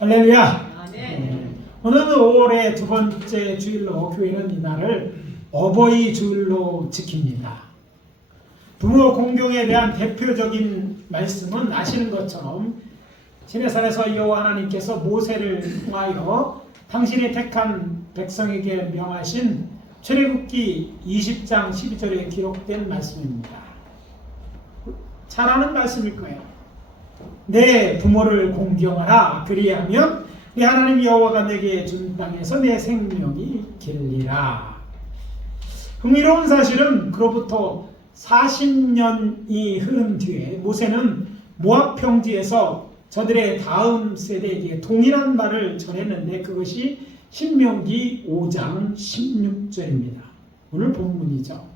할렐루야. 네. 오늘은 5월의 두 번째 주일로 교회는 이날을 어버이 주일로 지킵니다. 부모 공경에 대한 대표적인 말씀은 아시는 것처럼 시내산에서 여호와 하나님께서 모세를 통하여 당신이 택한 백성에게 명하신 출애굽기 20장 12절에 기록된 말씀입니다. 잘 아는 말씀일 거예요. 내 부모를 공경하라. 그리하면 내 하나님 여호와가 내게 준 땅에서 내 생명이 길리라. 흥미로운 사실은 그로부터 40년이 흐른 뒤에 모세는 모압 평지에서 저들의 다음 세대에게 동일한 말을 전했는데 그것이 신명기 5장 16절입니다. 오늘 본문이죠.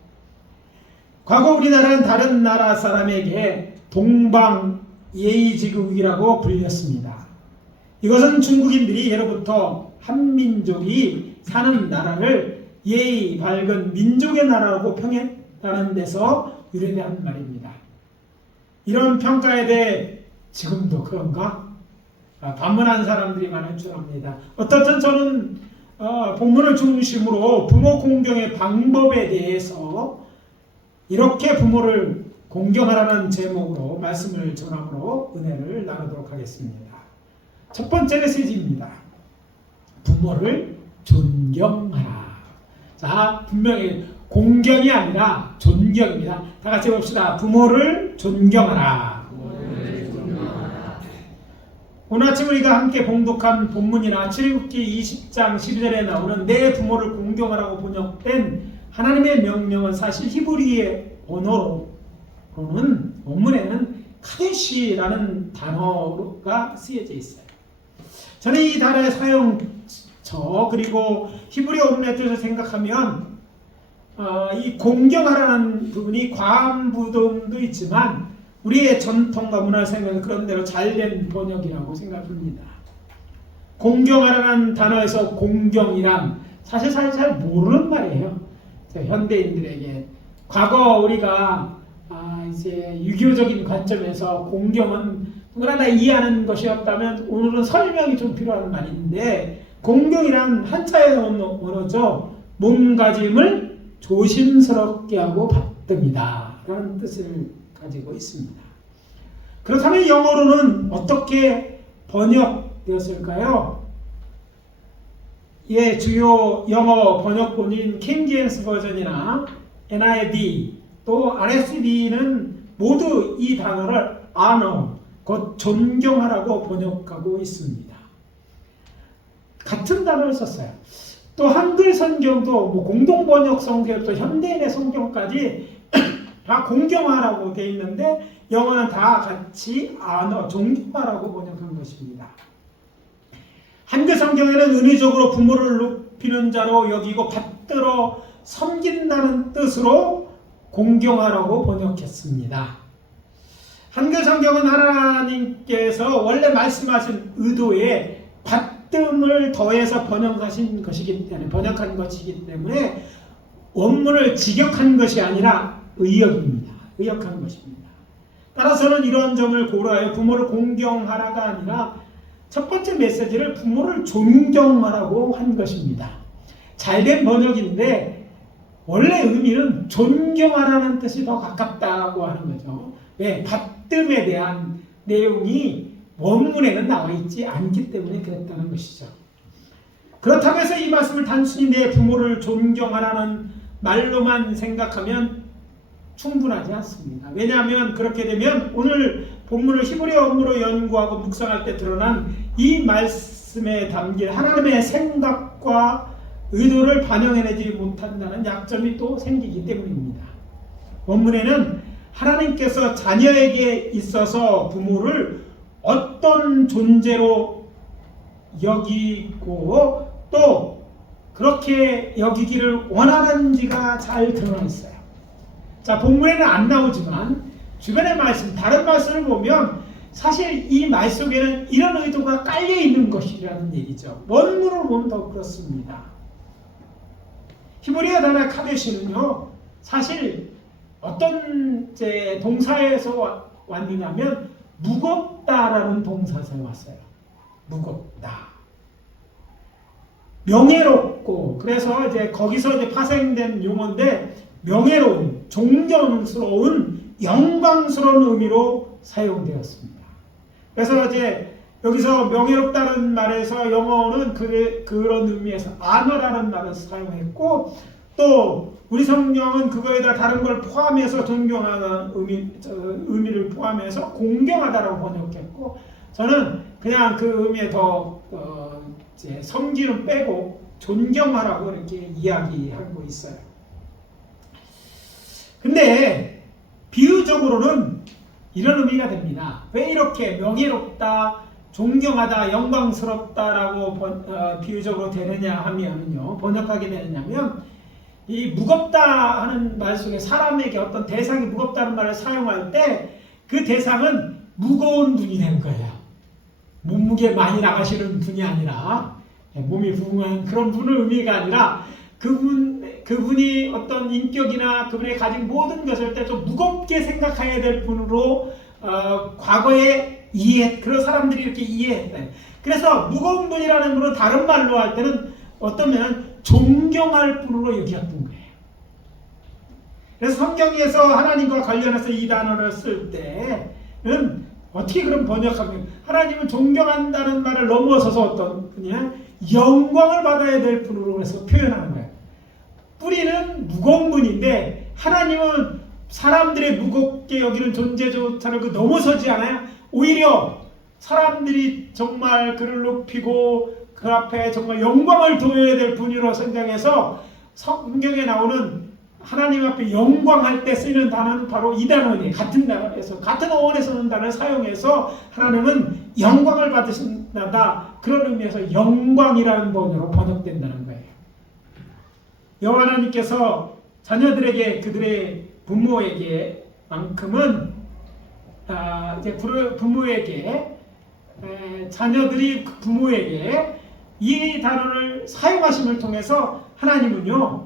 과거 우리나라는 다른 나라 사람에게 동방 예의지국이라고 불렸습니다. 이것은 중국인들이 예로부터 한민족이 사는 나라를 예의 밝은 민족의 나라라고 평했다는 데서 유래된 말입니다. 이런 평가에 대해 지금도 그런가? 반문한 사람들이 많을 줄 압니다. 어떻든 저는 본문을 중심으로 부모 공경의 방법에 대해서 이렇게 부모를 공경하라는 제목으로 말씀을 전함으로 은혜를 나누도록 하겠습니다. 첫 번째 메시지입니다. 부모를 존경하라. 자, 분명히 공경이 아니라 존경입니다. 다 같이 봅시다. 부모를 존경하라. 오늘 아침 우리가 함께 봉독한 본문이나 출애굽기 20장 12절에 나오는 내 부모를 공경하라고 번역된 하나님의 명령은 사실 히브리의 언어로는 원문에는 카데시라는 단어가 쓰여져 있어요. 저는 이 단어의 사용처 그리고 히브리 원문의 뜻을 생각하면 이 공경하라는 부분이 과안부동도 있지만 우리의 전통과 문화를 생각하면 그런 대로 잘된 번역이라고 생각합니다. 공경하라는 단어에서 공경이란 사실 잘 모르는 말이에요. 현대인들에게 과거 우리가 이제 유교적인 관점에서 공경은 누구나 다 이해하는 것이었다면 오늘은 설명이 좀 필요한 말인데 공경이란 한자의 언어죠. 몸가짐을 조심스럽게 하고 받듭니다 라는 뜻을 가지고 있습니다. 그렇다면 영어로는 어떻게 번역되었을까요? 예, 주요 영어 번역본인 킹 제임스 버전이나 NIV 또 RSV는 모두 이 단어를 honor, 곧 존경하라고 번역하고 있습니다. 같은 단어를 썼어요. 또 한글 성경도 공동 번역 성경 또 현대인의 성경까지 다 공경하라고 되어 있는데 영어는 다 같이 honor, 존경하라고 번역한 것입니다. 한글 성경에는 은유적으로 부모를 높이는 자로 여기고 받들어 섬긴다는 뜻으로 공경하라고 번역했습니다. 한글 성경은 하나님께서 원래 말씀하신 의도에 받듦을 더해서 번역한 것이기 때문에 원문을 직역한 것이 아니라 의역입니다. 의역한 것입니다. 따라서는 이런 점을 고려하여 부모를 공경하라가 아니라 첫 번째 메시지를 부모를 존경하라고 한 것입니다. 잘된 번역인데 원래 의미는 존경하라는 뜻이 더 가깝다고 하는 거죠. 왜? 받듦에 대한 내용이 원문에는 나와 있지 않기 때문에 그랬다는 것이죠. 그렇다고 해서 이 말씀을 단순히 내 부모를 존경하라는 말로만 생각하면 충분하지 않습니다. 왜냐하면 그렇게 되면 오늘 본문을 히브리어 원문으로 연구하고 묵상할 때 드러난 이 말씀에 담긴 하나님의 생각과 의도를 반영해내지 못한다는 약점이 또 생기기 때문입니다. 원문에는 하나님께서 자녀에게 있어서 부모를 어떤 존재로 여기고 또 그렇게 여기기를 원하는지가 잘 드러나 있어요. 자, 본문에는 안 나오지만 주변의 말씀, 다른 말씀을 보면 사실 이 말 속에는 이런 의도가 깔려 있는 것이라는 얘기죠. 원문을 보면 더 그렇습니다. 히브리어 단어 카데시는요, 사실 어떤 동사에서 왔느냐면 무겁다라는 동사에서 왔어요. 무겁다. 명예롭고, 그래서 이제 거기서 이제 파생된 용어인데, 명예로운, 존경스러운, 영광스러운 의미로 사용되었습니다. 그래서 이제 여기서 명예롭다는 말에서 영어는 그런 의미에서 honor라는 말을 사용했고, 또 우리 성경은 그거에다 다른 걸 포함해서 존경하는 의미를 포함해서 공경하다라고 번역했고, 저는 그냥 그 의미에 더 이제 섬기는 빼고 존경하라고 이렇게 이야기하고 있어요. 근데 비유적으로는 이런 의미가 됩니다. 왜 이렇게 명예롭다, 존경하다, 영광스럽다라고 비유적으로 되느냐 하면요, 번역하게 되느냐면, 이 무겁다 하는 말 속에 사람에게 어떤 대상이 무겁다는 말을 사용할 때 그 대상은 무거운 분이 된 거예요. 몸무게 많이 나가시는 분이 아니라, 몸이 부응한 그런 분의 의미가 아니라, 그분이 어떤 인격이나 그분이 가진 모든 것을 때 좀 무겁게 생각해야 될 분으로 과거에 그런 사람들이 이렇게 이해했다. 그래서 무거운 분이라는 분은 다른 말로 할 때는 어떤 면은 존경할 분으로 여겼던 거예요. 그래서 성경에서 하나님과 관련해서 이 단어를 쓸 때는 어떻게 그럼 번역하면, 하나님은 존경한다는 말을 넘어서서 어떤 분이냐, 영광을 받아야 될 분으로 해서 표현하는 거예요. 뿌리는 무거운 분인데 하나님은 사람들의 무겁게 여기는 존재조차를 넘어서지 않아요. 오히려 사람들이 정말 그를 높이고 그 앞에 정말 영광을 도려야 될 분이라고 생각해서 성경에 나오는 하나님 앞에 영광할 때 쓰이는 단어는 바로 이 단어예요. 같은 단어에서, 같은 어원에 쓰는 단어를 사용해서 하나님은 영광을 받으신다, 그런 의미에서 영광이라는 번역으로 번역된다는 거예요. 여호와 하나님께서 자녀들에게, 그들의 부모에게만큼은 이제 부모에게, 자녀들이 부모에게 이 단어를 사용하심을 통해서 하나님은요,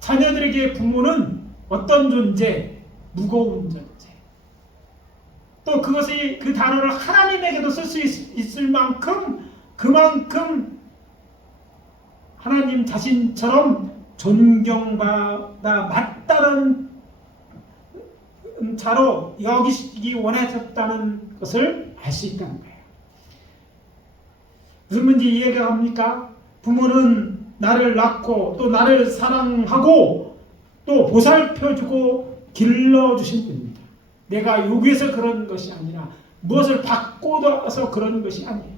자녀들에게 부모는 어떤 존재? 무거운 존재. 또 그것이, 그 단어를 하나님에게도 쓸 수 있을 만큼, 그만큼 하나님 자신처럼 존경받아 맞다는 자로 여기시기 원하셨다는 것을 알 수 있다는 거예요. 무슨 말인지 이해가 갑니까? 부모는 나를 낳고 또 나를 사랑하고 또 보살펴주고 길러주신 분입니다. 내가 요구해서 그런 것이 아니라 무엇을 바꿔서 그런 것이 아니에요.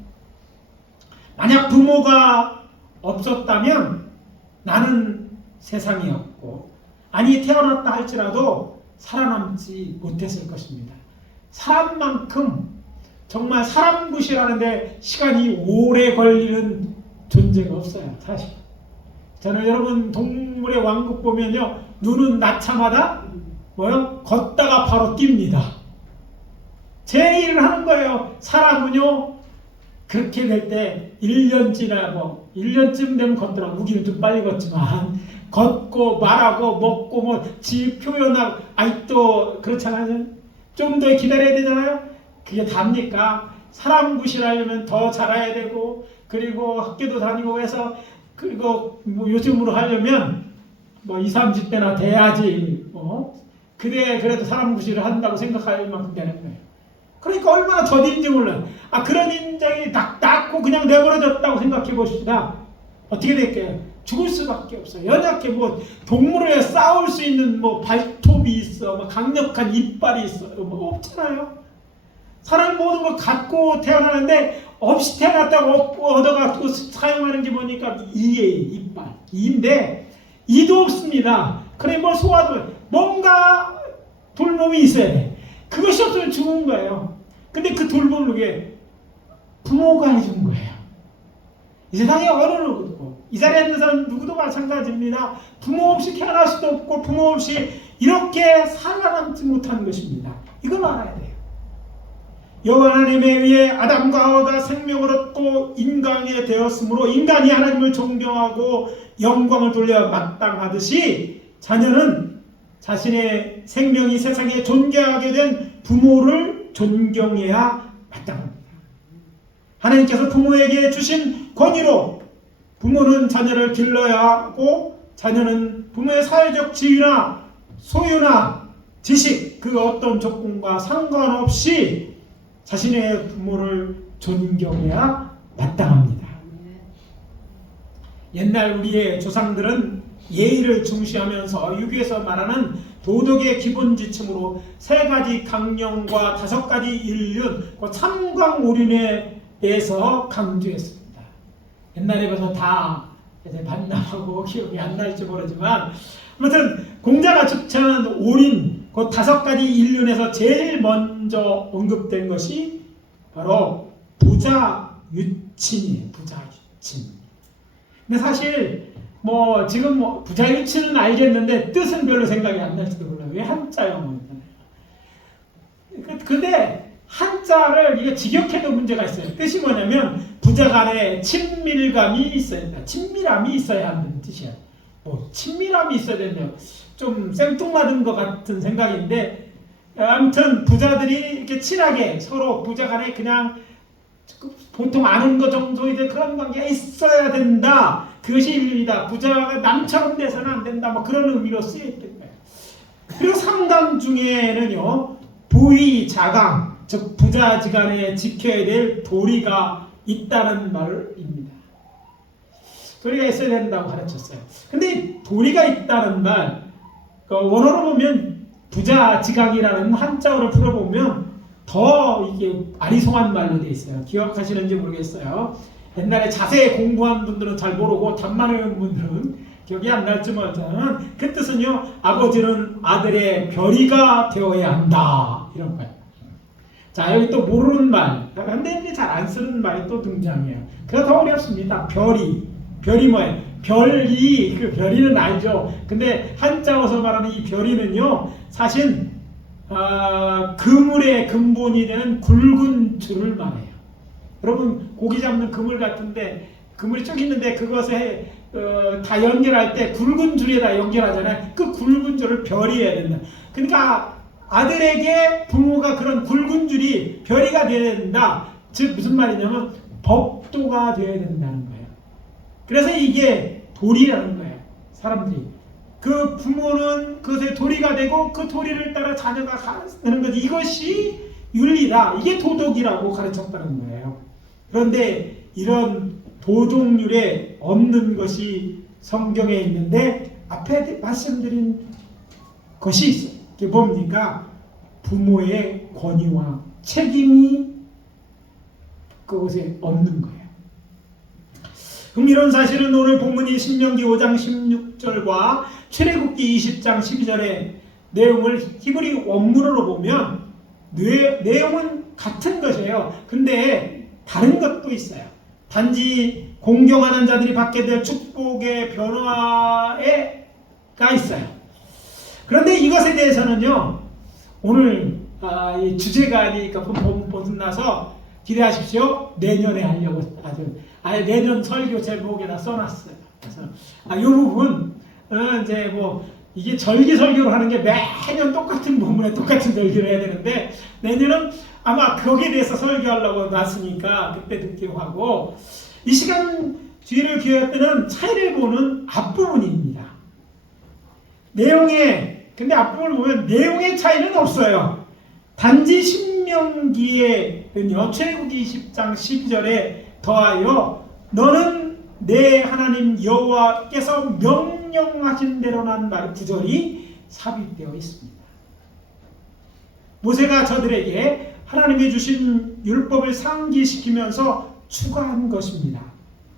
만약 부모가 없었다면 나는 세상에 없고, 아니 태어났다 할지라도 살아남지 못했을 것입니다. 사람만큼 정말 사람 구실하는데 시간이 오래 걸리는 존재가 없어요. 사실 저는 여러분 동물의 왕국 보면요, 눈은 낳자마자 걷다가 바로 뜁니다. 제 일을 하는 거예요. 사람은요, 그렇게 될 때 1년 지나고 1년쯤 되면 걷더라고. 우기는 좀 빨리 걷지만 걷고 말하고 먹고 뭐 지 표현하고, 또 그렇잖아요. 좀 더 기다려야 되잖아요. 그게 답니까? 사람 구실하려면 더 자라야 되고, 그리고 학교도 다니고 해서, 그리고 뭐 요즘으로 하려면 뭐 20, 30대나 돼야지 그래도 사람 구실을 한다고 생각할 만큼 되는 거예요. 그러니까 얼마나 더딘지 몰라요. 그런 인정이 낳고 그냥 내버려졌다고 생각해 봅시다. 어떻게 될게요? 죽을 수밖에 없어요. 연약해. 뭐 동물을 싸울 수 있는 뭐 발톱이 있어, 뭐 강력한 이빨이 있어, 뭐 없잖아요. 사람 모든 걸 갖고 태어나는데 없이 태어났다고 얻어갖고 사용하는 게 뭐니까 이에 이빨, 이인데 이도 없습니다. 그래 뭐 소화도, 뭔가 돌봄이 있어야 돼. 그것이 없으면 죽은 거예요. 근데 그 돌봄을 게 부모가 해준 거예요. 이 세상에 어느 누구도, 이 자리에 있는 사람 누구도 마찬가지입니다. 부모 없이 태어날 수도 없고 부모 없이 이렇게 살아남지 못하는 것입니다. 이걸 알아야 돼요. 여호와 하나님에 의해 아담과 하와가 생명을 얻고 인간이 되었으므로 인간이 하나님을 존경하고 영광을 돌려 마땅하듯이 자녀는 자신의 생명이 세상에 존경하게 된 부모를 존경해야 마땅합니다. 하나님께서 부모에게 주신 권위로 부모는 자녀를 길러야 하고 자녀는 부모의 사회적 지위나 소유나 지식 그 어떤 조건과 상관없이 자신의 부모를 존경해야 마땅합니다. 옛날 우리의 조상들은 예의를 중시하면서 유교에서 말하는 도덕의 기본 지침으로 3가지 강령과 5가지 인륜, 삼광오륜에 대해서 강조했습니다. 옛날에 봐서 다 이제 반납하고 기억이 안 날지 모르지만 아무튼 공자가 추천한 오륜, 그 5가지 인륜에서 제일 먼저 언급된 것이 바로 부자유친이에요. 부자유친. 근데 사실 지금 부자유친은 알겠는데 뜻은 별로 생각이 안 날지도 몰라요. 왜 한자 영어잖아요. 근데 한자를 이거 직역해도 문제가 있어요. 뜻이 뭐냐면 부자 간에 친밀감이 있어야 된다. 친밀함이 있어야 한다는 뜻이야. 친밀함이 있어야 된대요. 좀 생뚱맞은 것 같은 생각인데 아무튼 부자들이 이렇게 친하게 서로 부자 간에 그냥 보통 아는 것 정도의 그런 관계가 있어야 된다. 그것이 인륜이다. 부자가 남처럼 돼서는 안 된다. 그런 의미로 쓰였던 거예요. 그리고 상강 중에는요, 부의, 자강, 즉 부자지간에 지켜야 될 도리가 있다는 말입니다. 도리가 있어야 된다고 가르쳤어요. 근데 도리가 있다는 말, 원어로 보면 부자지강이라는 한자어를 풀어보면 더 이게 아리송한 말로 되어 있어요. 기억하시는지 모르겠어요. 옛날에 자세히 공부한 분들은 잘 모르고 답만 외운 분들은 기억이 안 날지 모르지만 그 뜻은요, 아버지는 아들의 별이가 되어야 한다 이런 거예요. 자, 여기 또 모르는 말, 근데 잘 안 쓰는 말이 또 등장해요. 그거 더 어렵습니다. 별이 뭐예요? 별이, 그 별이는 알죠. 근데 한자어서 말하는 이 별이는요, 사실 그물의 근본이 되는 굵은 줄을 말해요. 여러분 고기 잡는 그물 같은데 그물이 쭉 있는데 그것에 다 연결할 때 굵은 줄에다 연결하잖아요. 그 굵은 줄을 별이어야 된다. 그러니까 아들에게 부모가 그런 굵은 줄이 별이가 되어야 된다. 즉 무슨 말이냐면 법도가 되어야 된다는 거예요. 그래서 이게 도리라는 거예요. 사람들이 그 부모는 그것의 도리가 되고 그 도리를 따라 자녀가 가는 거지. 이것이 윤리다. 이게 도덕이라고 가르쳤다는 거예요. 그런데 이런 도덕률에 없는 것이 성경에 있는데 앞에 말씀드린 것이 있어요. 그게 뭡니까? 부모의 권위와 책임이 그것에 없는 거예요. 흥미로운 사실은 오늘 본문이 신명기 5장 16절과 출애굽기 20장 12절의 내용을 히브리 원문으로 보면 내용은 같은 것이에요. 근데 다른 것도 있어요. 단지 공경하는 자들이 받게 될 축복의 변화가 있어요. 그런데 이것에 대해서는요, 오늘 이 주제가 아니니까 벗어나서 기대하십시오. 내년에 하려고 아예 내년 설교 제목에다 써놨어요. 그래서 이 부분 이제 이게 절기 설교를 하는 게 매년 똑같은 부분에 똑같은 설교를 해야 되는데 내년은 아마 거기에 대해서 설교하려고 놨으니까 그때 듣기로 하고, 이 시간 뒤를 기회할 때는 차이를 보는 앞부분입니다. 근데 앞부분을 보면 내용의 차이는 없어요. 단지 신명기에는요, 출애굽기 20장 12절에 더하여 너는 내 하나님 여호와께서 명령하신 대로란 말 구절이 삽입되어 있습니다. 모세가 저들에게 하나님이 주신 율법을 상기시키면서 추가한 것입니다.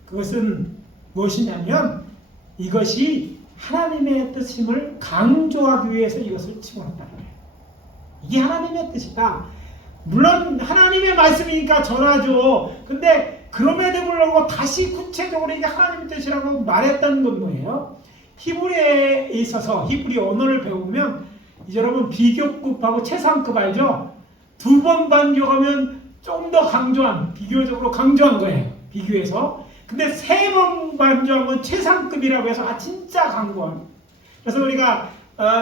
그것은 무엇이냐면 이것이 하나님의 뜻임을 강조하기 위해서 이것을 집어넣었다는 거예요. 이게 하나님의 뜻이다. 물론 하나님의 말씀이니까 전하죠. 근데 그럼에도 불구하고 다시 구체적으로 이게 하나님의 뜻이라고 말했다는 건 뭐예요? 히브리에 있어서 히브리 언어를 배우면 이제 여러분 비교급하고 최상급 알죠? 2번 반교하면 좀 더 비교적으로 강조한 거예요. 비교해서. 근데 3번 반조하면 최상급이라고 해서 진짜 강조한. 그래서 우리가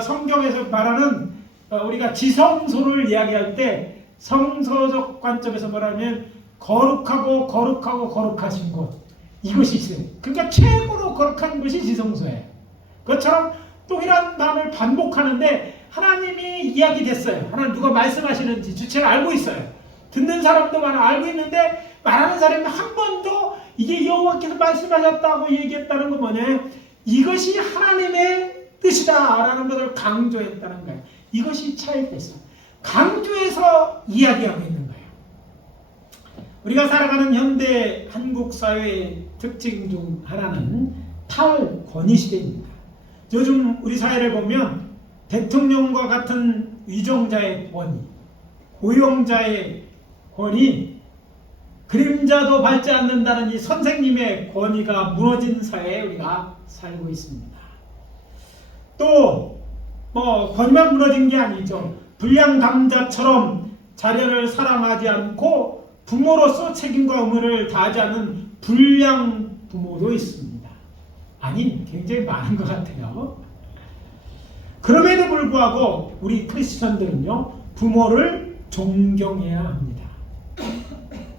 성경에서 말하는 우리가 지성소를 이야기할 때 성서적 관점에서 말하면 거룩하고 거룩하고 거룩하신 곳, 이것이 있어요. 그러니까 최고로 거룩한 것이 지성소예요. 그것처럼 동일한 말을 반복하는데 하나님이 이야기됐어요. 하나님 누가 말씀하시는지 주체를 알고 있어요. 듣는 사람도 많아 알고 있는데 말하는 사람이 한 번도 이게 여호와께서 말씀하셨다고 얘기했다는 건 뭐냐? 이것이 하나님의 뜻이다라는 것을 강조했다는 거예요. 이것이 차이됐어요. 강조해서 이야기하고 있는 거예요. 우리가 살아가는 현대 한국 사회의 특징 중 하나는 탈권위 시대입니다. 요즘 우리 사회를 보면 대통령과 같은 위정자의 권위, 고용자의 권위, 그림자도 밟지 않는다는 이 선생님의 권위가 무너진 사회에 우리가 살고 있습니다. 또 권위만 무너진 게 아니죠. 불량 강자처럼 자녀를 사랑하지 않고 부모로서 책임과 의무를 다하지 않는 불량 부모도 있습니다. 아니, 굉장히 많은 것 같아요. 그럼에도 불구하고 우리 크리스천들은요, 부모를 존경해야 합니다.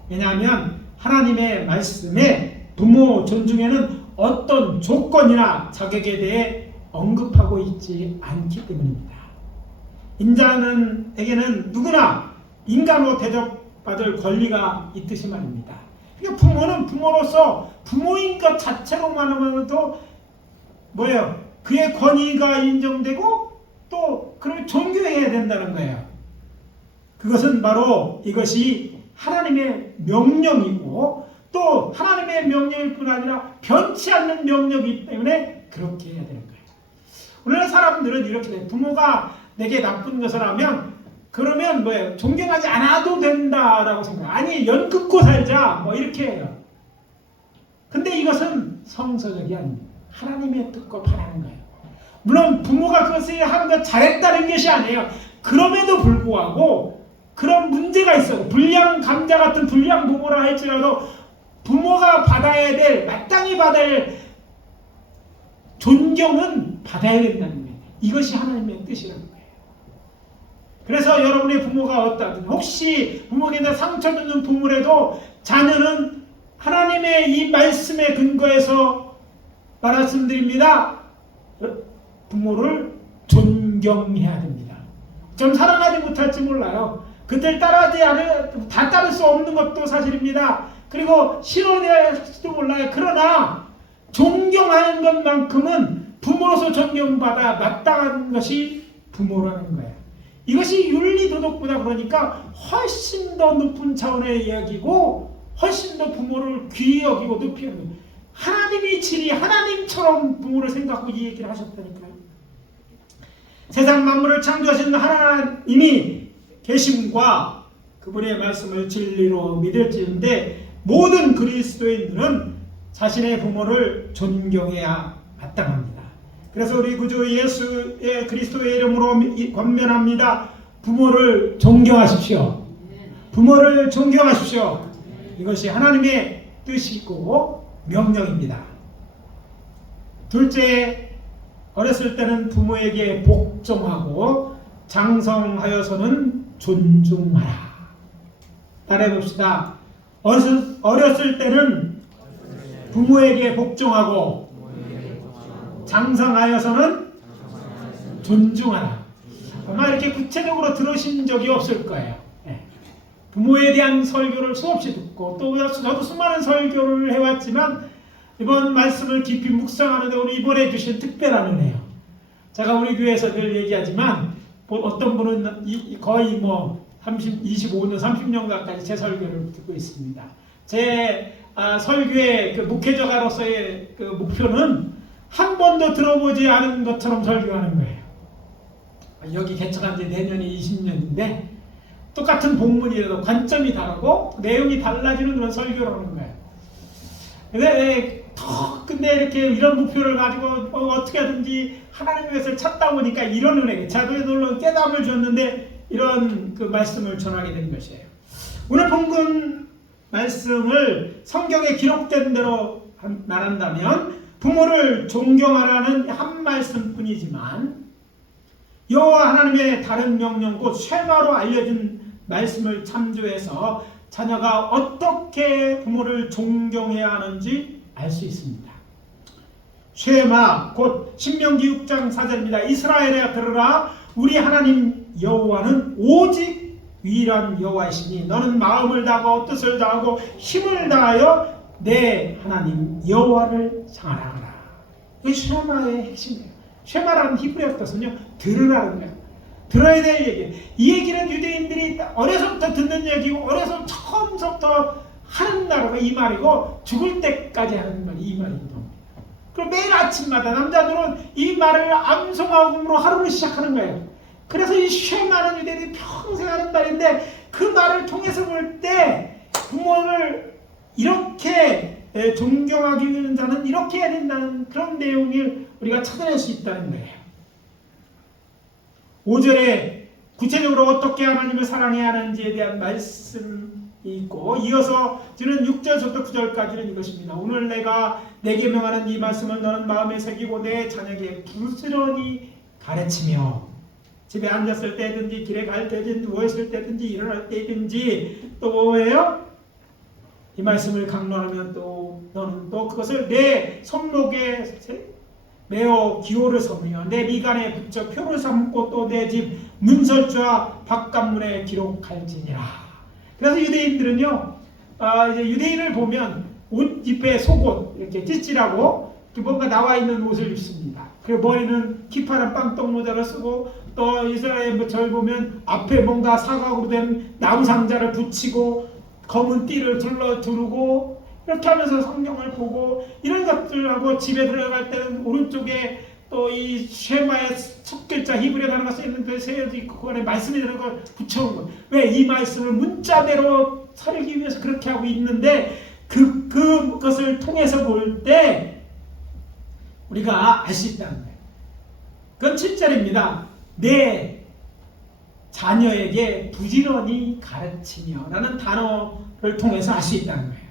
왜냐하면 하나님의 말씀에 부모 존중에는 어떤 조건이나 자격에 대해 언급하고 있지 않기 때문입니다. 인자에게는 누구나 인간으로 대접받을 권리가 있듯이 말입니다. 그러니까 부모는 부모로서 부모인 것 자체로만으로도 뭐예요? 그의 권위가 인정되고 또 그를 존경해야 된다는 거예요. 그것은 바로 이것이 하나님의 명령이고 또 하나님의 명령일 뿐 아니라 변치 않는 명령이기 때문에 그렇게 해야 되는 거예요. 오늘날 사람들은 이렇게 돼요. 부모가 내게 나쁜 것을 하면 그러면 뭐예요? 존경하지 않아도 된다라고 생각해요. 아니, 연극고 살자 뭐 이렇게 해요. 근데 이것은 성서적이 아닙니다. 하나님의 뜻과 반하는 거예요. 물론 부모가 그것을 하는 것 잘했다는 것이 아니에요. 그럼에도 불구하고 그런 문제가 있어요. 불량 감자 같은 불량 부모라 할지라도 부모가 받아야 될, 마땅히 받아야 될 존경은 받아야 된다는 거예요. 이것이 하나님의 뜻이라는 거예요. 그래서 여러분의 부모가 어떠든 혹시 부모에게 상처 주는 부모라도 자녀는 하나님의 이 말씀에 근거해서 말씀드립니다. 부모를 존경해야 됩니다. 좀 사랑하지 못할지 몰라요. 그들 다 따를 수 없는 것도 사실입니다. 그리고 싫어할지도 몰라요. 그러나 존경하는 것만큼은 부모로서 존경받아 마땅한 것이 부모라는 거예요. 이것이 윤리도덕보다 그러니까 훨씬 더 높은 차원의 이야기고 훨씬 더 부모를 귀히 여기고 높이 여기고 하나님이 진히 하나님처럼 부모를 생각하고 이 얘기를 하셨다니까요. 세상 만물을 창조하신 하나님이 계심과 그분의 말씀을 진리로 믿을지인데 모든 그리스도인들은 자신의 부모를 존경해야 마땅합니다. 그래서 우리 구주 예수의 그리스도의 이름으로 권면합니다. 부모를 존경하십시오. 부모를 존경하십시오. 이것이 하나님의 뜻이고 명령입니다. 둘째, 어렸을 때는 부모에게 복종하고 장성하여서는 존중하라. 따라해봅시다. 어렸을 때는 부모에게 복종하고 장성하여서는 존중하라. 아마 이렇게 구체적으로 들으신 적이 없을 거예요. 부모에 대한 설교를 수없이 듣고 또 저도 수많은 설교를 해왔지만 이번 말씀을 깊이 묵상하는데 오늘 이번에 주신 특별한 은혜요. 제가 우리 교회에서 늘 얘기하지만 어떤 분은 거의 25년, 30년 가까이 제 설교를 듣고 있습니다. 제 설교의 그 목회자로서의 그 목표는 한 번도 들어보지 않은 것처럼 설교하는 거예요. 여기 개척한 지 내년이 20년인데 똑같은 본문이라도 관점이 다르고 내용이 달라지는 그런 설교를 하는 거예요. 근데 이렇게 이런 목표를 가지고 어떻게 하든지 하나님의 것을 찾다 보니까 이런 은혜, 자기의 놀라운 깨달음을 줬는데 이런 그 말씀을 전하게 된 것이에요. 오늘 본문 말씀을 성경에 기록된 대로 말한다면 부모를 존경하라는 한 말씀뿐이지만 여호와 하나님의 다른 명령 곧 쉐마로 알려진 말씀을 참조해서 자녀가 어떻게 부모를 존경해야 하는지 알 수 있습니다. 쉐마 곧 신명기 6장 4절입니다. 이스라엘에 들으라 우리 하나님 여호와는 오직 유일한 여호와이시니 너는 마음을 다하고 뜻을 다하고 힘을 다하여 내 하나님 여호와를 사랑하라. 이게 쉐마의 핵심이에요. 쉐마라는 히브리어 뜻은요 들으라는 거예요. 들어야 될 얘기. 이 얘기는 유대인들이 어려서부터 듣는 얘기고 어려서 처음부터 하는 나라가 이 말이고 죽을 때까지 하는 말이 이 말이기도 합니다. 그럼 매일 아침마다 남자들은 이 말을 암송함으로 하루를 시작하는 거예요. 그래서 이 쉐마는 유대인들이 평생 하는 말인데 그 말을 통해서 볼 때 부모를 이렇게 존경하기 위한 자는 이렇게 해야 된다는 그런 내용을 우리가 찾아낼 수 있다는 거예요. 5절에 구체적으로 어떻게 하나님을 사랑해야 하는지에 대한 말씀이 있고 이어서 저는 6절부터 9절까지는 이것입니다. 오늘 내가 내게 명하는 이 말씀을 너는 마음에 새기고 내 자녀에게 부지런히 가르치며 집에 앉았을 때든지 길에 갈 때든지 누워있을 때든지 일어날 때든지 또 뭐예요? 이 말씀을 강론하면 또 너는 또 그것을 내 손목에 매어 기호를 삼으며 내 미간에 붙여 표를 삼고 또 내 집 문설주와 바깥문에 기록할지니라. 그래서 유대인들은요, 이제 유대인을 보면 옷 잎에 속옷 이렇게 찌찌라고 뭔가 나와 있는 옷을 입습니다. 그리고 머리는 키파란 빵떡 모자를 쓰고 또 이스라엘 절 보면 앞에 뭔가 사각으로 된 나무 상자를 붙이고 검은 띠를 두르고 이렇게 하면서 성경을 보고 이런 것들하고 집에 들어갈 때는 오른쪽에 또 이 쉐마의 첫 글자 히브리어 단어가 쓰였는데 세어도 있고 그 안에 말씀이 들어간 걸 붙여온 거예요. 왜 이 말씀을 문자대로 살기 위해서 그렇게 하고 있는데 그것을 통해서 볼 때 우리가 알 수 있다는 거예요. 그건 7절입니다. 내 자녀에게 부지런히 가르치며 라는 단어를 통해서 알 수 있다는 거예요.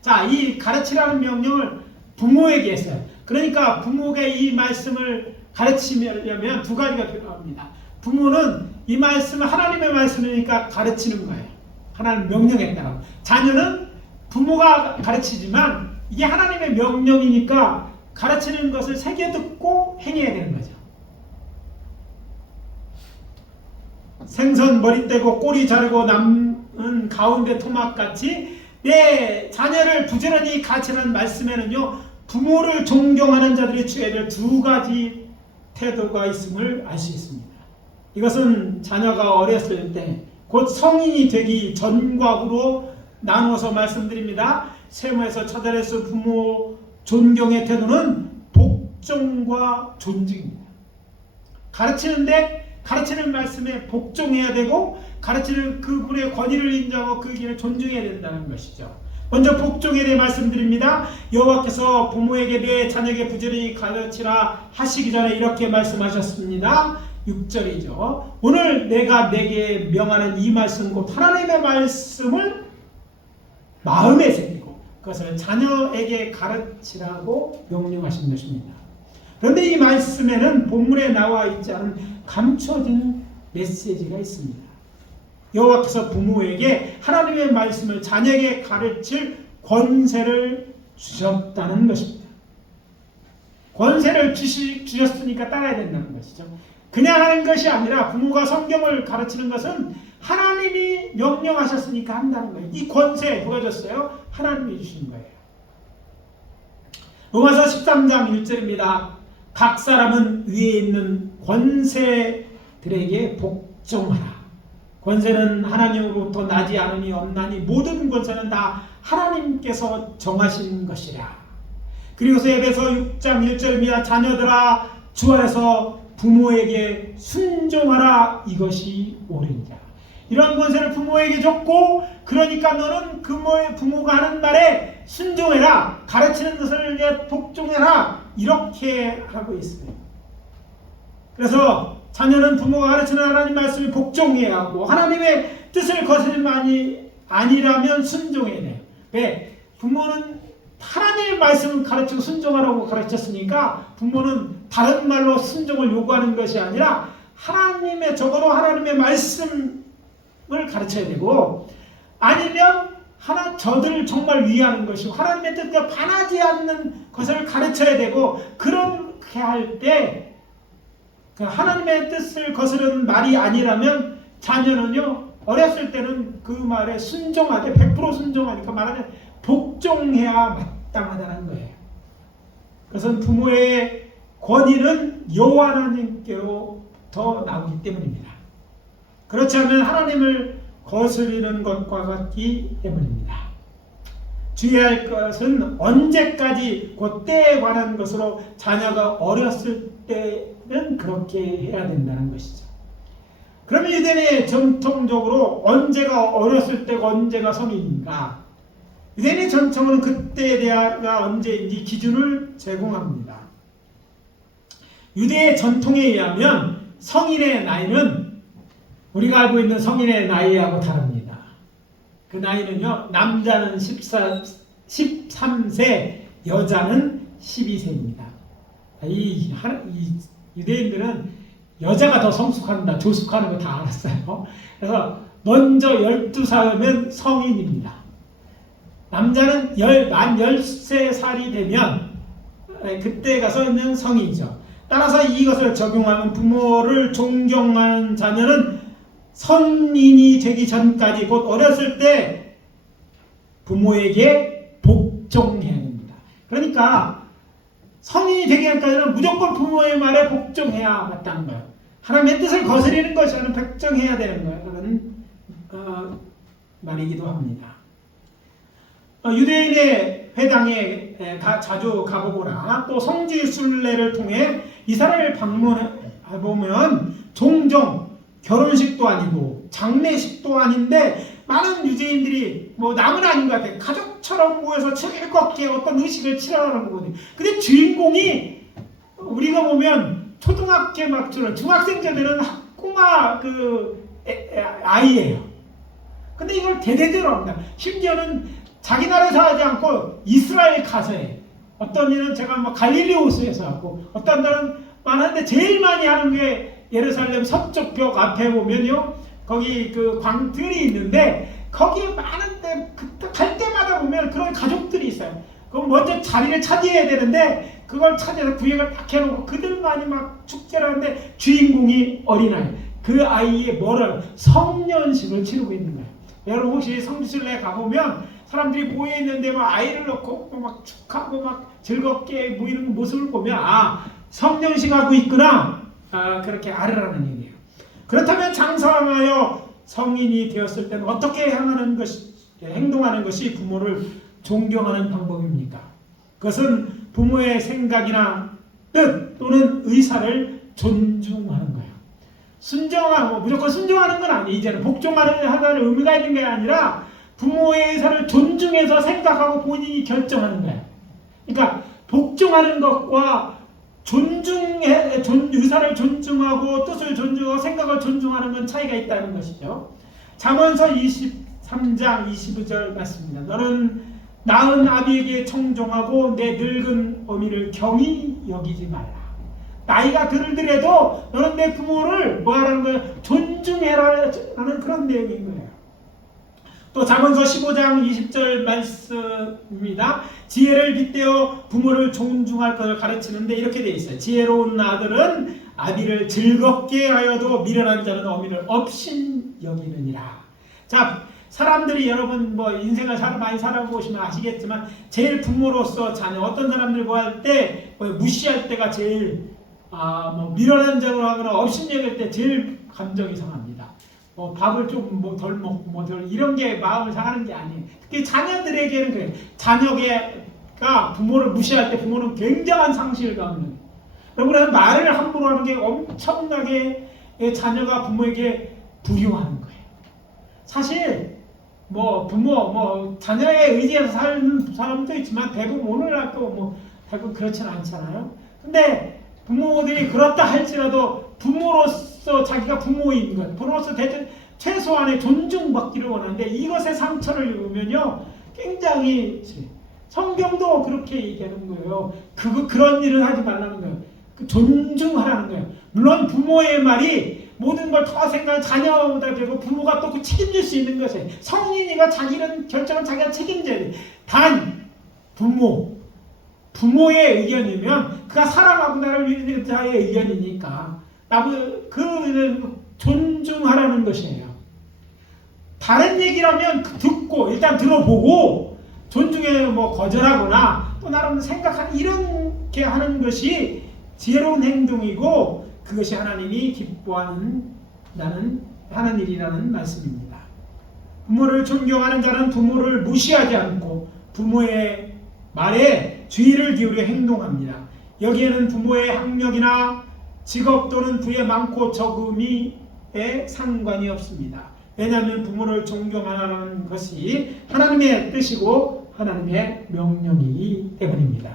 자, 이 가르치라는 명령을 부모에게 했어요. 그러니까 부모가 이 말씀을 가르치려면 두 가지가 필요합니다. 부모는 이 말씀을 하나님의 말씀이니까 가르치는 거예요. 하나님 명령에 따라. 자녀는 부모가 가르치지만 이게 하나님의 명령이니까 가르치는 것을 새겨듣고 행해야 되는 거죠. 생선 머리 떼고 꼬리 자르고 남은 가운데 토막같이 내 자녀를 부지런히 가르치라는 말씀에는요 부모를 존경하는 자들이 취해야 될 두 가지 태도가 있음을 알 수 있습니다. 이것은 자녀가 어렸을 때 곧 성인이 되기 전과 후로 나누어서 말씀드립니다. 세모에서 처자로서 부모 존경의 태도는 복종과 존중입니다. 가르치는데 가르치는 말씀에 복종해야 되고 가르치는 그분의 권위를 인정하고 그 길을 존중해야 된다는 것이죠. 먼저 복종에 대해 말씀드립니다. 여호와께서 부모에게 내 자녀에게 부지런히 가르치라 하시기 전에 이렇게 말씀하셨습니다. 6절이죠. 오늘 내가 내게 명하는 이 말씀 곧 하나님의 말씀을 마음에 새기고 그것을 자녀에게 가르치라고 명령하신 것입니다. 그런데 이 말씀에는 본문에 나와 있지 않은 감춰진 메시지가 있습니다. 여호와께서 부모에게 하나님의 말씀을 자녀에게 가르칠 권세를 주셨다는 것입니다. 권세를 주셨으니까 따라야 된다는 것이죠. 그냥 하는 것이 아니라 부모가 성경을 가르치는 것은 하나님이 명령하셨으니까 한다는 거예요. 이 권세 누가 줬어요? 하나님이 주신 거예요. 로마서 13장 1절입니다. 각 사람은 위에 있는 권세들에게 복종하라. 권세는 하나님으로부터 나지 않음이 없나니 모든 권세는 다 하나님께서 정하신 것이라. 그리고서 에베소 6장 1절입니다. 자녀들아 주 안에서 부모에게 순종하라. 이것이 옳으니라. 이런 권세를 부모에게 줬고 그러니까 너는 부모가 하는 말에 순종해라. 가르치는 것을 복종해라. 이렇게 하고 있어요. 그래서 자녀는 부모가 가르치는 하나님 말씀에 복종해야 하고 하나님의 뜻을 거스름만이 아니라면 순종해야 돼요. 왜? 부모는 하나님의 말씀을 가르치고 순종하라고 가르쳤으니까 부모는 다른 말로 순종을 요구하는 것이 아니라 적어도 하나님의 말씀을 가르쳐야 되고, 아니면 저들을 정말 위하는 것이고 하나님의 뜻과 반하지 않는 것을 가르쳐야 되고, 그렇게 할 때 그 하나님의 뜻을 거스르는 말이 아니라면 자녀는요 어렸을 때는 그 말에 순종하되 100% 순종하니까 말하자면 복종해야 마땅하다는 거예요. 그것은 부모의 권위는 여호와 하나님께로부터 나오기 때문입니다. 그렇지 않으면 하나님을 거스르는 것과 같기 때문입니다. 주의할 것은 언제까지 그 때에 관한 것으로 자녀가 어렸을 때는 그렇게 해야 된다는 것이죠. 그러면 유대인이 전통적으로 언제가 어렸을 때고 언제가 성인인가? 유대인의 전통은 그때에 대한 언제인지 기준을 제공합니다. 유대의 전통에 의하면 성인의 나이는 우리가 알고 있는 성인의 나이하고 다릅니다. 그 나이는요, 남자는 13세, 여자는 12세입니다. 이 유대인들은 여자가 더 성숙한다, 조숙하는 거 다 알았어요. 그래서 먼저 12살이면 성인입니다. 남자는 만 13살이 되면 그때 가서는 성인이죠. 따라서 이것을 적용하면 부모를 존경하는 자녀는 성인이 되기 전까지, 곧 어렸을 때 부모에게 복종해야 됩니다. 그러니까 성인이 되기 전까지는 무조건 부모의 말에 복종해야 마땅한 거예요. 하나님의 뜻을 거스리는 것이 아니라 복종해야 되는 거예요. 그런 말이기도 합니다. 유대인의 회당에 자주 가보거나 또 성지 순례를 통해 이스라엘을 방문해보면 종종 결혼식도 아니고 장례식도 아닌데 많은 유대인들이 뭐 남은 아닌 것 같아요. 가족처럼 모여서 즐겁게 어떤 의식을 치러가는 거거든요. 근데 주인공이 우리가 보면 초등학교 막 중학생 때는 꼬마 아이예요. 근데 이걸 대대대로 합니다. 심지어는 자기 나라에서 하지 않고 이스라엘 가서 해. 어떤 일은 제가 뭐 갈릴리 호수에서 하고, 어떤 데는 많은데 제일 많이 하는 게 예루살렘 서쪽 벽 앞에 보면요, 거기 그 광들이 있는데 거기에 많은데 갈 때마다 보면 그런 가족들이 있어요. 그럼 먼저 자리를 차지해야 되는데 그걸 찾아서 구역을 딱 해놓고 그들만이 막 축제를 하는데 주인공이 어린아이, 그 아이의 성년식을 치르고 있는 거예요. 여러분 혹시 성지순례 가보면 사람들이 모여있는데 막 아이를 놓고 막 축하고 막 즐겁게 모이는 모습을 보면 성년식 하고 있구나, 그렇게 알으라는 얘기예요. 그렇다면 장성하여 성인이 되었을 때는 어떻게 행동하는 것이 부모를 존경하는 방법입니까? 그것은 부모의 생각이나 뜻 또는 의사를 존중하는 거예요. 무조건 순종하는 건 아니에요. 이제는 복종하는 의미가 있는 게 아니라 부모의 의사를 존중해서 생각하고 본인이 결정하는 거예요. 그러니까 복종하는 것과 의사를 존중하고 뜻을 존중하고 생각을 존중하는 건 차이가 있다는 것이죠. 잠언서 23장 22절 말씀입니다. 너는 낳은 아비에게 청종하고 내 늙은 어미를 경히 여기지 말라. 나이가 들더라도 너는 내 부모를 뭐하라는 거예요? 존중해라 라는 그런 내용인 거예요. 또 잠언서 15장 20절 말씀입니다. 지혜를 빗대어 부모를 존중할 것을 가르치는데 이렇게 되어 있어요. 지혜로운 아들은 아비를 즐겁게 하여도 미련한 자는 어미를 업신 여기느니라. 자, 사람들이 여러분 뭐 인생을 많이 살아보시면 아시겠지만 제일 부모로서 자녀, 어떤 사람들 뭐 할 때 무시할 때가 제일 미련한 자로 하거나 업신 여길 때 제일 감정이 상합니다. 밥을 좀 덜 먹고 이런 게 마음을 상하는 게 아니에요. 특히 자녀들에게는 그래요. 자녀가 부모를 무시할 때 부모는 굉장한 상실을 겪는 거예요. 여러분, 말을 함부로 하는 게 엄청나게 자녀가 부모에게 불효하는 거예요. 사실 부모 자녀에 의지해서 사는 사람도 있지만 대부분 오늘날 또 대부분 그렇지는 않잖아요. 근데 부모들이 그렇다 할지라도 부모로서 자기가 부모인 것, 부모로서 최소한의 존중받기를 원하는데 이것에 상처를 입으면요 굉장히, 성경도 그렇게 얘기하는 거예요. 그런 일을 하지 말라는 거예요. 존중하라는 거예요. 물론 부모의 말이 모든 걸 더 생각하는 자녀보다 되고 부모가 또 그 책임질 수 있는 것이에요. 성인이가 자기는 결정은 자기가 책임져야 돼. 단 부모의 의견이면 그가 사랑하고 나를 위해 자의 의견이니까 그 존중하라는 것이에요. 다른 얘기라면 듣고 일단 들어보고 존중에 거절하거나 또 나름 생각하는 이렇게 하는 것이 지혜로운 행동이고 그것이 하나님이 기뻐하는 하는 일이라는 말씀입니다. 부모를 존경하는 자는 부모를 무시하지 않고 부모의 말에 주의를 기울여 행동합니다. 여기에는 부모의 학력이나 직업 또는 부에 많고 적음에 상관이 없습니다. 왜냐하면 부모를 존경하라는 것이 하나님의 뜻이고 하나님의 명령이기 때문입니다.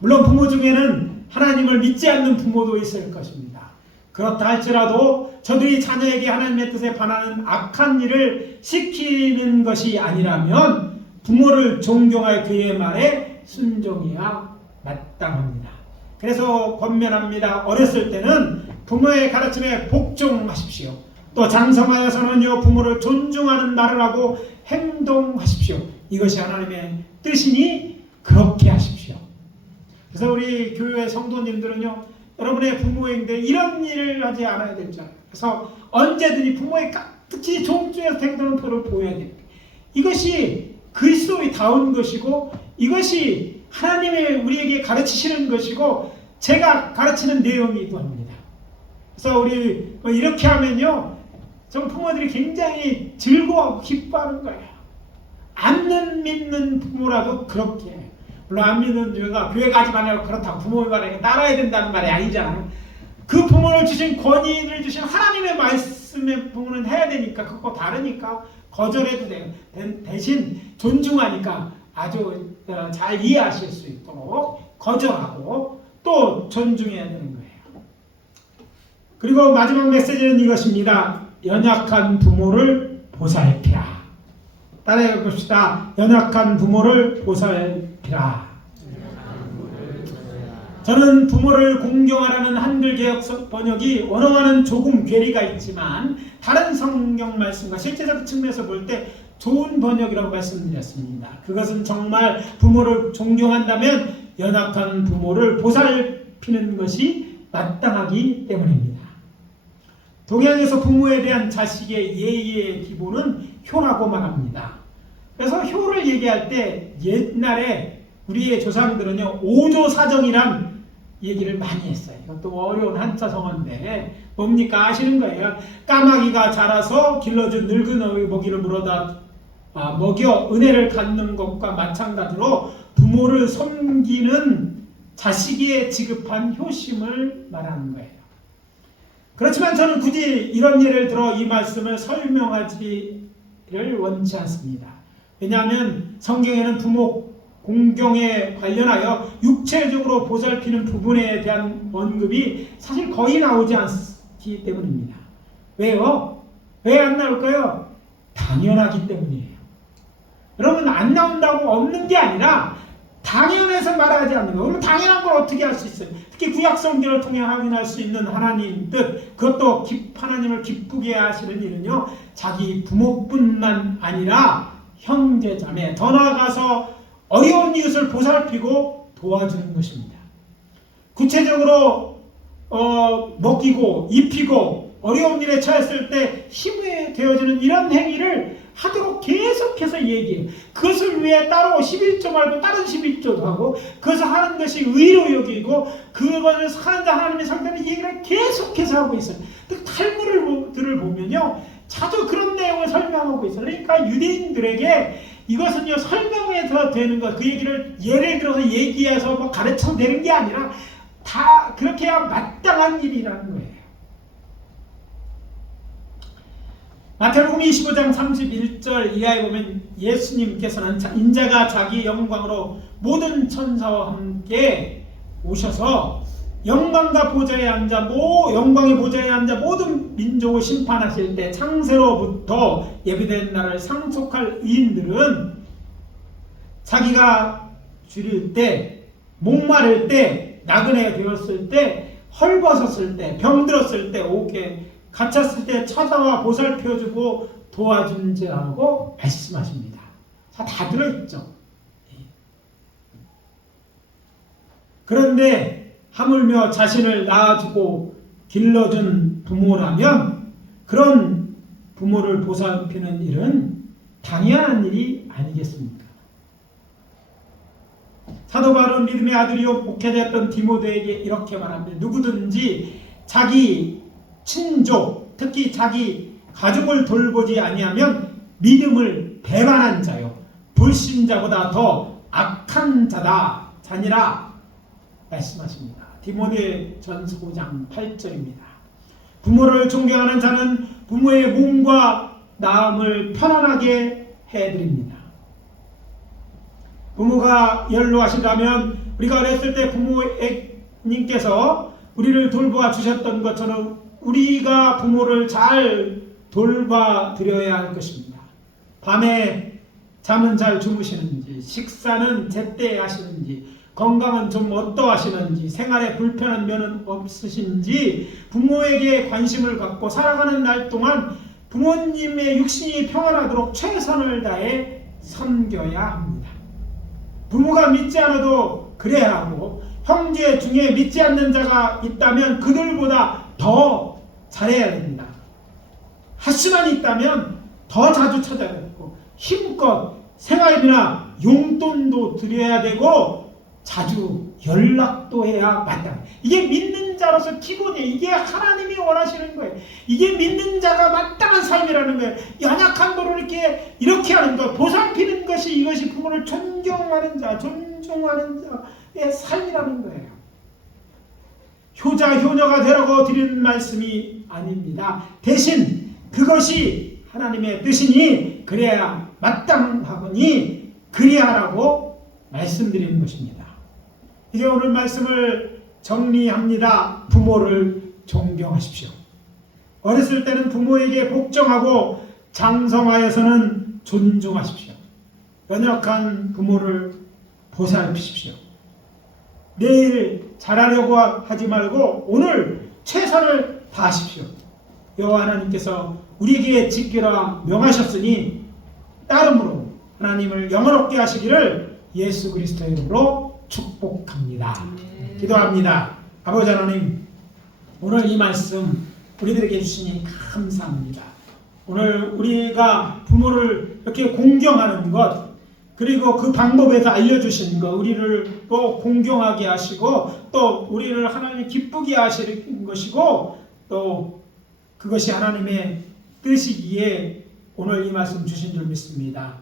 물론 부모 중에는 하나님을 믿지 않는 부모도 있을 것입니다. 그렇다 할지라도 저들이 자녀에게 하나님의 뜻에 반하는 악한 일을 시키는 것이 아니라면 부모를 존경하여 그의 말에 순종해야 마땅합니다. 그래서 권면합니다. 어렸을 때는 부모의 가르침에 복종하십시오. 또 장성하여서는요 부모를 존중하는 말을 하고 행동하십시오. 이것이 하나님의 뜻이니 그렇게 하십시오. 그래서 우리 교회 성도님들은요 여러분의 부모인데 이런 일을 하지 않아야 되잖아요. 그래서 언제든지 부모의 특히 종주에서 행동을 보여야 됩니다. 이것이 그리스도의 다운 것이고 이것이 하나님이 우리에게 가르치시는 것이고 제가 가르치는 내용이기도 합니다. 그래서 우리 이렇게 하면요 전 부모들이 굉장히 즐거워하고 기뻐하는 거예요. 안 믿는 부모라도 그렇게 해요. 물론 안 믿는 누가 교회 가지 말라고 그렇다고 부모의 말에 따라야 된다는 말이 아니잖아요. 그 부모를 주신 권위를 주신 하나님의 말씀에 부모는 해야 되니까 그거 다르니까 거절해도 돼요. 대신 존중하니까 아주 잘 이해하실 수 있도록 거절하고 또 존중해야 되는 거예요. 그리고 마지막 메시지는 이것입니다. 연약한 부모를 보살피라. 따라해 봅시다. 연약한 부모를 보살피라. 저는 부모를 공경하라는 한글 개역 번역이 원어와는 조금 괴리가 있지만 다른 성경 말씀과 실제적 측면에서 볼 때 좋은 번역이라고 말씀드렸습니다. 그것은 정말 부모를 존경한다면 연약한 부모를 보살피는 것이 마땅하기 때문입니다. 동양에서 부모에 대한 자식의 예의의 기본은 효라고 말합니다. 그래서 효를 얘기할 때 옛날에 우리의 조상들은요 5조 사정이란 얘기를 많이 했어요. 이것도 어려운 한자 성어인데 뭡니까 아시는 거예요. 까마귀가 자라서 길러준 늙은 어의 먹이를 물어다 먹여 은혜를 갖는 것과 마찬가지로 부모를 섬기는 자식에 지급한 효심을 말하는 거예요. 그렇지만 저는 굳이 이런 예를 들어 이 말씀을 설명하지를 원치 않습니다. 왜냐하면 성경에는 부모 공경에 관련하여 육체적으로 보살피는 부분에 대한 언급이 사실 거의 나오지 않기 때문입니다. 왜요? 왜 안 나올까요? 당연하기 때문이에요. 여러분 안 나온다고 없는 게 아니라 당연해서 말하지 않는 거예요. 그럼 당연한 걸 어떻게 할 수 있어요? 특히 구약 성경을 통해 확인할 수 있는 하나님 뜻, 그것도 하나님을 기쁘게 하시는 일은요 자기 부모뿐만 아니라 형제 자매 더 나아가서 어려운 이웃을 보살피고 도와주는 것입니다. 구체적으로 먹이고 입히고 어려운 일에 처했을 때 힘이 되어주는 이런 행위를 하도록 계속해서 얘기해요. 그것을 위해 따로 11조 말고 다른 11조도 하고 그것을 하는 것이 의로 여기고 그것을 하는 자 하나님의 상대는 얘기를 계속해서 하고 있어요. 탈무드를 보면요 자주 그런 내용을 설명하고 있어요. 그러니까 유대인들에게 이것은요 설명해서 되는 것, 그 얘기를 예를 들어서 얘기해서 가르쳐서 되는 게 아니라 다 그렇게 해야 마땅한 일이라는 거예요. 마태복음 25장 31절 이하에 보면 예수님께서는 인자가 자기 영광으로 모든 천사와 함께 오셔서 영광의 보좌에 앉아 모든 민족을 심판하실 때 창세로부터 예비된 날을 상속할 의인들은 자기가 줄일 때 목마를 때 나그네가 되었을 때 헐벗었을 때, 병들었을 때, 옥에 갇혔을 때 찾아와 보살펴주고 도와준 자라고 말씀하십니다. 다 들어있죠. 그런데 하물며 자신을 낳아주고 길러준 부모라면 그런 부모를 보살피는 일은 당연한 일이 아니겠습니까? 사도 바울은 믿음의 아들이요 목회자였던 디모데에게 이렇게 말합니다. 누구든지 자기 친족, 특히 자기 가족을 돌보지 아니하면 믿음을 배반한 자요 불신자보다 더 악한 자니라 말씀하십니다. 디모데전서 5장 8절입니다. 부모를 존경하는 자는 부모의 몸과 마음을 편안하게 해드립니다. 부모가 연로하신다면 우리가 어렸을 때 부모님께서 우리를 돌보아 주셨던 것처럼 우리가 부모를 잘 돌봐 드려야 할 것입니다. 밤에 잠은 잘 주무시는지, 식사는 제때 하시는지, 건강은 좀 어떠하시는지, 생활에 불편한 면은 없으신지 부모에게 관심을 갖고 살아가는 날 동안 부모님의 육신이 평안하도록 최선을 다해 섬겨야 합니다. 부모가 믿지 않아도 그래야 하고 형제 중에 믿지 않는 자가 있다면 그들보다 더 잘해야 됩니다. 하수만 있다면 더 자주 찾아야 되고 힘껏 생활비나 용돈도 드려야 되고 자주 연락도 해야 마땅해요. 이게 믿는 자로서 기본이에요. 이게 하나님이 원하시는 거예요. 이게 믿는 자가 마땅한 삶이라는 거예요. 연약한 도를 이렇게 하는 거, 보살피는 것이 이것이 부모를 존중하는 자의 삶이라는 거예요. 효자, 효녀가 되라고 드리는 말씀이 아닙니다. 대신 그것이 하나님의 뜻이니 그래야 마땅하거니 그리하라고 말씀드리는 것입니다. 이제 오늘 말씀을 정리합니다. 부모를 존경하십시오. 어렸을 때는 부모에게 복종하고 장성하여서는 존중하십시오. 연약한 부모를 보살피십시오. 내일 잘하려고 하지 말고 오늘 최선을 다하십시오. 여호와 하나님께서 우리에게 지키라 명하셨으니 따름으로 하나님을 영원롭게 하시기를 예수 그리스도의 이름으로 축복합니다. 기도합니다. 아버지 하나님, 오늘 이 말씀 우리들에게 주시니 감사합니다. 오늘 우리가 부모를 이렇게 공경하는 것, 그리고 그 방법에서 알려주신 것, 우리를 또 공경하게 하시고 또 우리를 하나님 기쁘게 하시는 것이고 또 그것이 하나님의 뜻이기에 오늘 이 말씀 주신 줄 믿습니다.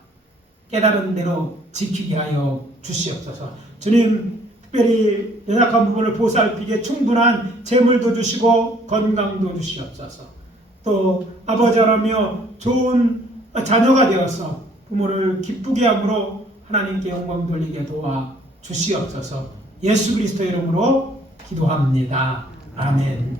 깨달은 대로 지키게 하여 주시옵소서. 주님, 특별히 연약한 부분을 보살피게 충분한 재물도 주시고 건강도 주시옵소서. 또 아버지 하나며 좋은 자녀가 되어서 부모를 기쁘게 함으로 하나님께 영광 돌리게 도와 주시옵소서. 예수 그리스도 이름으로 기도합니다. 아멘.